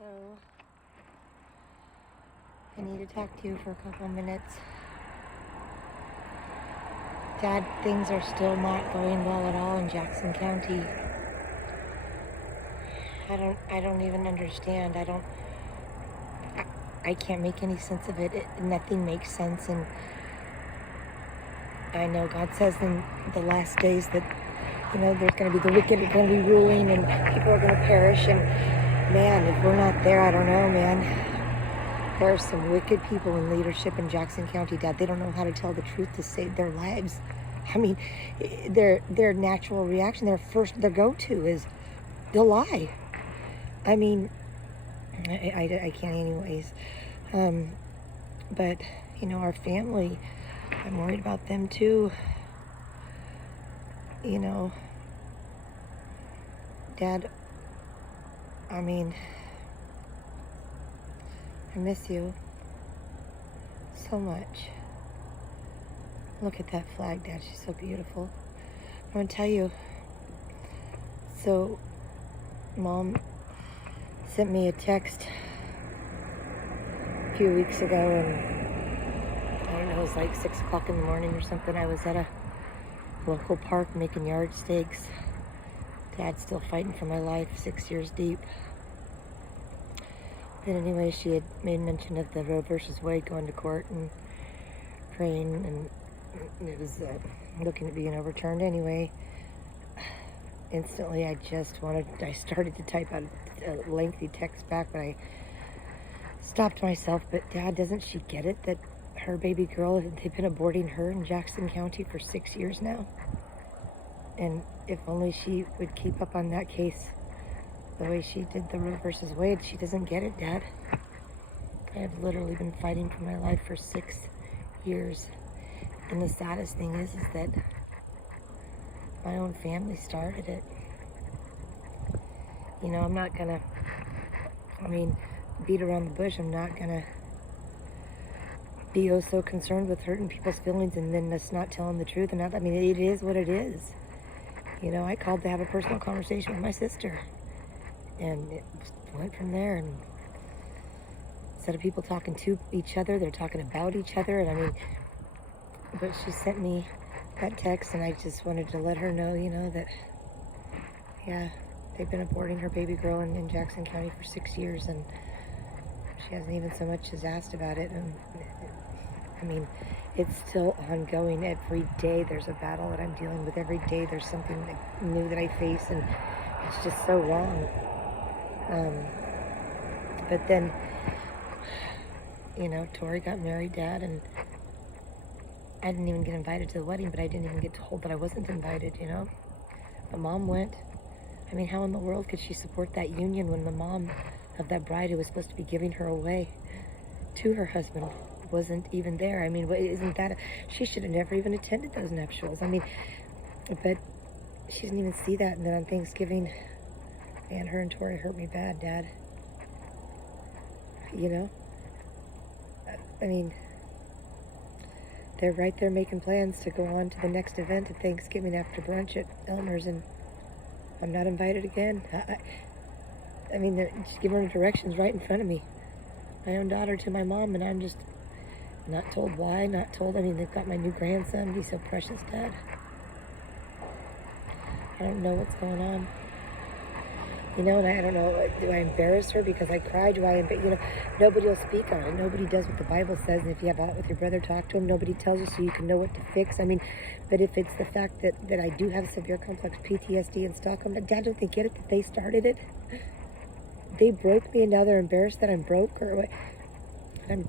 So, I need to talk to you for a couple minutes. Dad, things are still not going well at all in Jackson County. I don't even understand. I can't make any sense of it. Nothing makes sense. And I know God says in the last days that, there's going to be the wicked are going to be ruling and people are going to perish. And man, if we're not there, I don't know, man. There are some wicked people in leadership in Jackson County, Dad. They don't know how to tell the truth to save their lives. I mean, their natural reaction, their go-to is they'll lie. I mean, I can't anyways. But, our family, I'm worried about them too. Dad, I miss you so much. Look at that flag, Dad. She's so beautiful. I want to tell you. So, Mom sent me a text a few weeks ago, and I don't know, it was like 6 o'clock in the morning or something. I was at a local park making yard stakes. Dad's still fighting for my life, 6 years deep. But anyway, she had made mention of the Roe versus Wade going to court and praying, and it was looking at being overturned. Anyway, instantly I started to type out a lengthy text back, but I stopped myself. But Dad, doesn't she get it that her baby girl, they've been aborting her in Jackson County for 6 years now? And if only she would keep up on that case the way she did the Roe versus Wade. She doesn't get it, Dad. I have literally been fighting for my life for 6 years. And the saddest thing is that my own family started it. I'm not gonna, beat around the bush. I'm not gonna be so concerned with hurting people's feelings and then us not telling the truth. And it is what it is. I called to have a personal conversation with my sister. And it went from there. And instead of people talking to each other, they're talking about each other. And but she sent me that text, and I just wanted to let her know, that, yeah, they've been aborting her baby girl in Jackson County for 6 years, and she hasn't even so much as asked about it. And it's still ongoing. Every day there's a battle that I'm dealing with. Every day there's something new that I face, and it's just so wrong. But then, Tori got married, Dad, and I didn't even get invited to the wedding, but I didn't even get told that I wasn't invited, My mom went. How in the world could she support that union when the mom of that bride who was supposed to be giving her away to her husband wasn't even there? Isn't that... She should have never even attended those nuptials. But she didn't even see that. And then on Thanksgiving, man, her and Tori hurt me bad, Dad. They're right there making plans to go on to the next event at Thanksgiving after brunch at Elmer's, and I'm not invited again. They're just giving her directions right in front of me. My own daughter to my mom, and I'm just not told why, not told. They've got my new grandson. He's so precious, Dad. I don't know what's going on. And I don't know, do I embarrass her because I cry? Nobody will speak on it. Nobody does what the Bible says. And if you have out with your brother, talk to him. Nobody tells you so you can know what to fix. But if it's the fact that I do have severe complex PTSD and Stockholm, Dad, don't they get it that they started it? They broke me, and now they're embarrassed that I'm broke? Or what?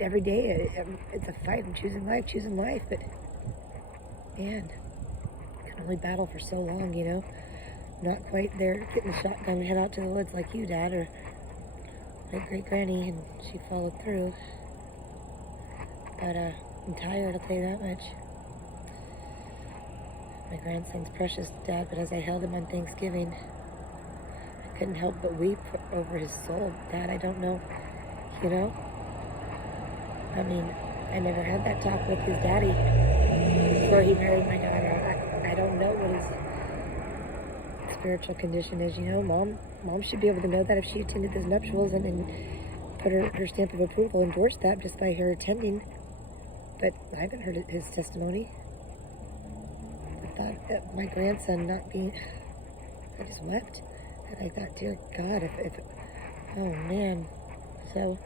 Every day, it's a fight. I'm choosing life. But, man, I can only battle for so long, Not quite there, getting the shotgun and head out to the woods like you, Dad, or my great-granny, and she followed through. But I'm tired, I'll tell you that much. My grandson's precious, Dad, but as I held him on Thanksgiving, I couldn't help but weep over his soul. Dad, I don't know, I never had that talk with his daddy before he married my daughter. I don't know what his spiritual condition is. Mom should be able to know that if she attended those nuptials and put her stamp of approval, endorsed that just by her attending. But I haven't heard his testimony. I thought my grandson not being, I just wept. And I thought, dear God, if oh man. So,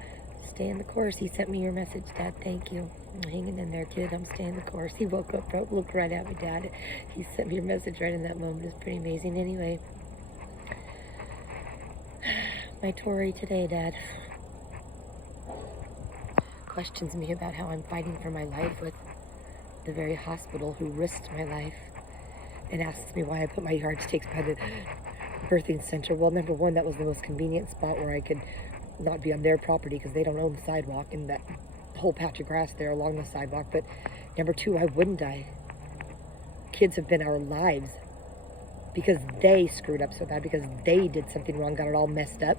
stay in the course. He sent me your message, Dad. Thank you. I'm hanging in there, kid. I'm staying the course. He woke up, looked right at me, Dad. He sent me your message right in that moment. It's pretty amazing. Anyway, my Tori today, Dad, questions me about how I'm fighting for my life with the very hospital who risked my life, and asks me why I put my yardsticks by the birthing center. Well, number one, that was the most convenient spot where I could not be on their property because they don't own the sidewalk and that whole patch of grass there along the sidewalk. But number two, why wouldn't I? Kids have been our lives because they screwed up so bad, because they did something wrong, got it all messed up.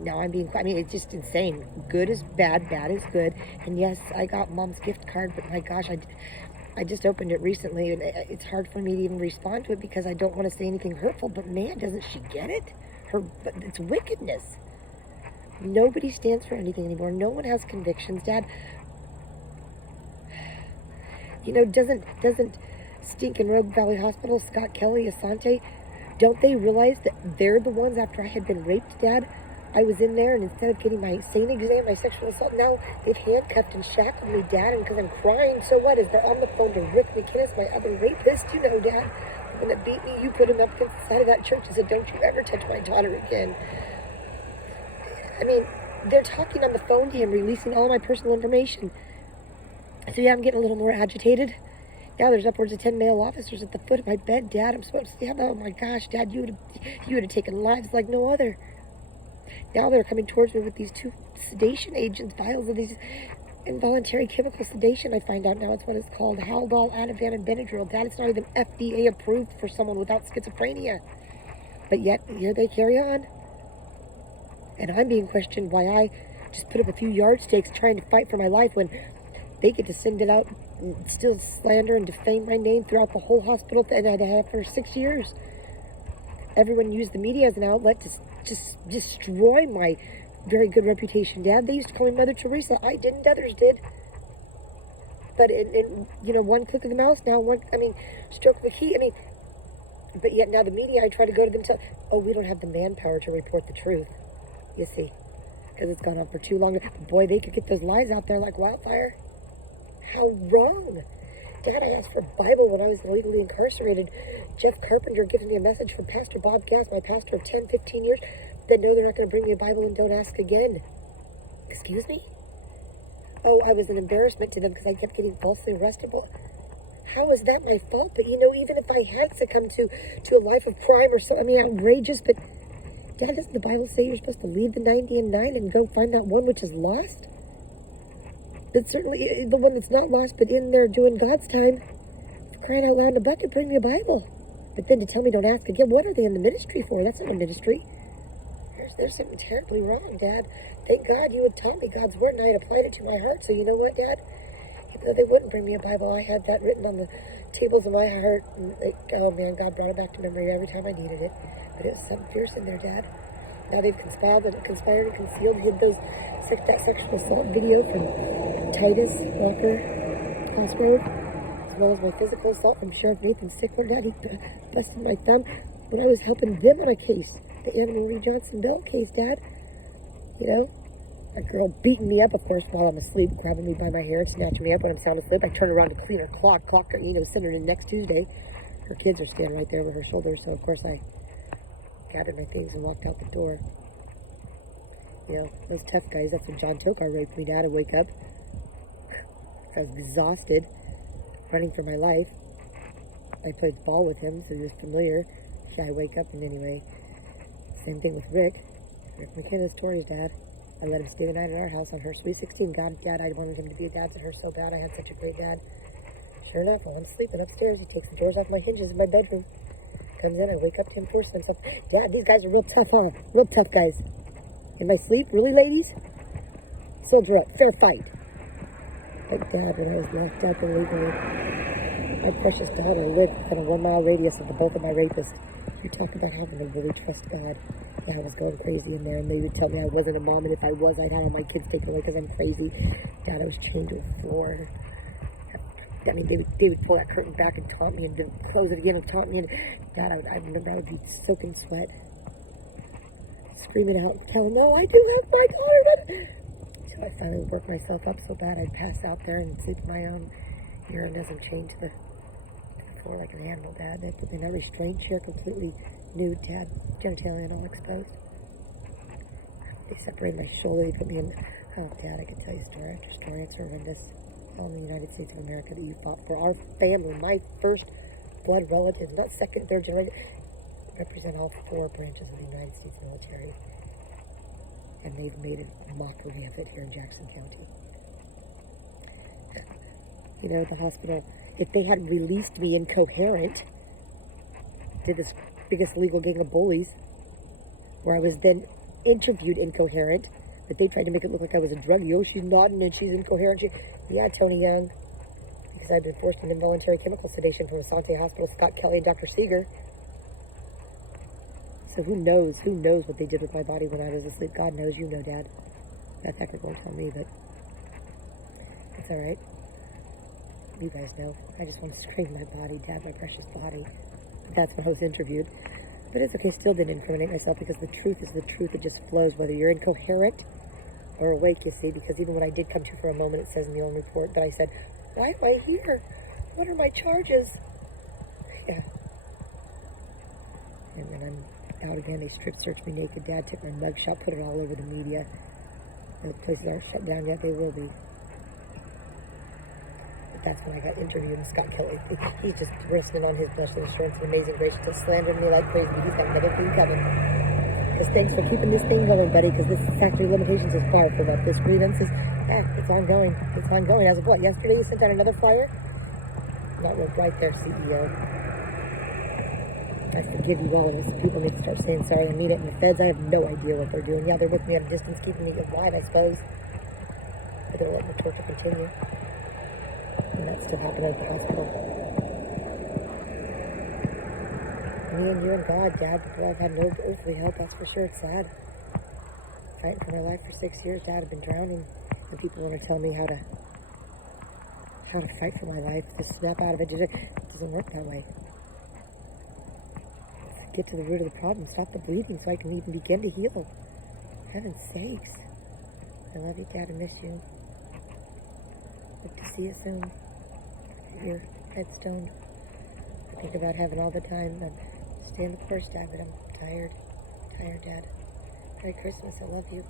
Now it's just insane. Good is bad, bad is good. And yes, I got Mom's gift card, but my gosh, I just opened it recently, and it's hard for me to even respond to it because I don't want to say anything hurtful, but man, doesn't she get it? But it's wickedness. Nobody stands for anything anymore. No one has convictions, Dad. Doesn't stinking Rogue Valley Hospital, Scott Kelly, Asante, don't they realize that they're the ones, after I had been raped, Dad? I was in there, and instead of getting my SANE exam, my sexual assault, now they've handcuffed and shackled me, Dad, and because I'm crying, so what? Is they're on the phone to Rick McKinnis, my other rapist, Dad? When it beat me, you put him up against the side of that church and said, don't you ever touch my daughter again. I mean, they're talking on the phone to him, releasing all my personal information. So yeah, I'm getting a little more agitated. Now there's upwards of 10 male officers at the foot of my bed, Dad. I'm supposed to, oh my gosh, Dad, you would have taken lives like no other. Now they're coming towards me with these 2 sedation agents, vials of these involuntary chemical sedation. I find out now it's what it's called, Haldol, Ativan, and Benadryl. Dad, it's not even FDA approved for someone without schizophrenia. But yet, here they carry on. And I'm being questioned why I just put up a few yardsticks trying to fight for my life when they get to send it out and still slander and defame my name throughout the whole hospital, and I have for 6 years. Everyone used the media as an outlet to just destroy my very good reputation, Dad. They used to call me Mother Teresa. I didn't, others did. But in one click of the mouse, now stroke of the key. But yet now the media, I try to go to them, we don't have the manpower to report the truth. You see, because it's gone on for too long. Boy, they could get those lies out there like wildfire. How wrong. Dad, I asked for Bible when I was illegally incarcerated. Jeff Carpenter gives me a message from Pastor Bob Gass, my pastor of 10, 15 years, that no, they're not going to bring me a Bible and don't ask again. Excuse me? Oh, I was an embarrassment to them because I kept getting falsely arrested. Well, how is that my fault? But even if I had succumbed to a life of crime or something, outrageous, but Dad, doesn't the Bible say you're supposed to leave the 90 and 9 and go find that one which is lost? But certainly the one that's not lost, but in there doing God's time. For crying out loud in a bucket, bring me a Bible. But then to tell me don't ask again, what are they in the ministry for? That's not a ministry. There's something terribly wrong, Dad. Thank God you had taught me God's word and I had applied it to my heart. So you know what, Dad? Even though they wouldn't bring me a Bible, I had that written on the tables of my heart. And oh man, God brought it back to memory every time I needed it. But it was something fierce in there, Dad. Now they've conspired and concealed, hid that sexual assault video from Titus Walker Crossroad, as well as my physical assault from Sheriff Nathan Stickler. Dad, he busted my thumb when I was helping them on a case, the Anna Marie Johnson Bell case, Dad. That girl beating me up, of course, while I'm asleep, grabbing me by my hair and snatching me up when I'm sound asleep. I turn around to clean her clock, send her in next Tuesday. Her kids are standing right there over her shoulder, so of course I gathered my things and walked out the door. Those tough guys, that's when John Tokar raped me, Dad. I wake up. I was exhausted, running for my life. I played ball with him, so he was familiar. Yeah, I wake up, and anyway, same thing with Rick McKinnis, Tori's dad. I let him stay the night at our house on her Sweet 16. God, Dad, I wanted him to be a dad to her so bad. I had such a great dad. Sure enough, while I'm sleeping upstairs, he takes the doors off my hinges in my bedroom. Comes in, I wake up to him forcing himself. Dad, these guys are real tough, huh? Real tough guys. In my sleep? Really, ladies? Soldier up. Fair fight. But Dad, when I was locked up illegally, my precious daughter lived within a 1-mile radius of the both of my rapists. You talk about having to really trust God. Yeah, I was going crazy in there, and they would tell me I wasn't a mom, and if I was, I'd have all my kids taken away because I'm crazy. Dad, I was chained to a floor. I mean, they would pull that curtain back and taunt me, and then close it again and taunt me. And Dad, I remember I would be soaking sweat, screaming out, telling, no, I do have my daughter. So I finally worked myself up so bad I'd pass out there and sleep in my own urine as I'm chained to the floor like an animal, Dad. They put me in that restraint chair, completely nude, Dad, genitalia and all exposed. They separated my shoulder. They put me in. Oh, Dad, I could tell you story after story. It's horrendous. All in the United States of America that you fought for. Our family, my first blood relatives, not second, third generation, represent all 4 branches of the United States military. And they've made a mockery of it here in Jackson County. You know, at the hospital, if they had released me incoherent, did this biggest legal gang of bullies, where I was then interviewed incoherent, that they tried to make it look like I was a druggie. Oh, she's nodding and she's incoherent. Yeah, Tony Young, because I'd been forced into involuntary chemical sedation from Asante Hospital, Scott Kelly, and Dr. Seeger. So who knows what they did with my body when I was asleep. God knows, you know, Dad. That Becker won't tell me, but it's all right. You guys know. I just want to scream my body, Dad, my precious body. That's when I was interviewed. But it's okay, still didn't incriminate myself, because the truth is the truth. It just flows, whether you're incoherent or awake, you see, because even when I did come to for a moment, it says in the own report, but I said, why am I here? What are my charges? Yeah. And when I'm out again, they strip searched me naked. Dad took my mugshot, put it all over the media. The places aren't shut down yet, they will be. But that's when I got interviewed, and Scott Kelly, he's just resting on his blessed assurance and amazing grace, just slandering me like crazy, but he's got another thing coming. Because thanks for keeping this thing going, buddy, because this factory limitations is powerful, but this grievance is, it's ongoing. It's ongoing. As of what, yesterday you sent out another flyer? Not real bright there, CEO. I forgive you all, and people need to start saying sorry. I mean it. And the feds, I have no idea what they're doing. Yeah, they're with me at a distance, keeping me alive, I suppose. But they're letting the torture continue. And that's still happening at the hospital. Me and you and God, Dad, before I've had no earthly help, that's for sure. It's sad. Fighting for my life for 6 years, Dad, I've been drowning. And people want to tell me how to fight for my life, to snap out of it. It doesn't work that way. Get to the root of the problem, stop the bleeding so I can even begin to heal. Heaven's sakes. I love you, Dad, I miss you. Hope to see you soon. At your headstone. I think about heaven all the time. I'm staying the course, Dad, but I'm tired. Tired, Dad. Merry Christmas, I love you.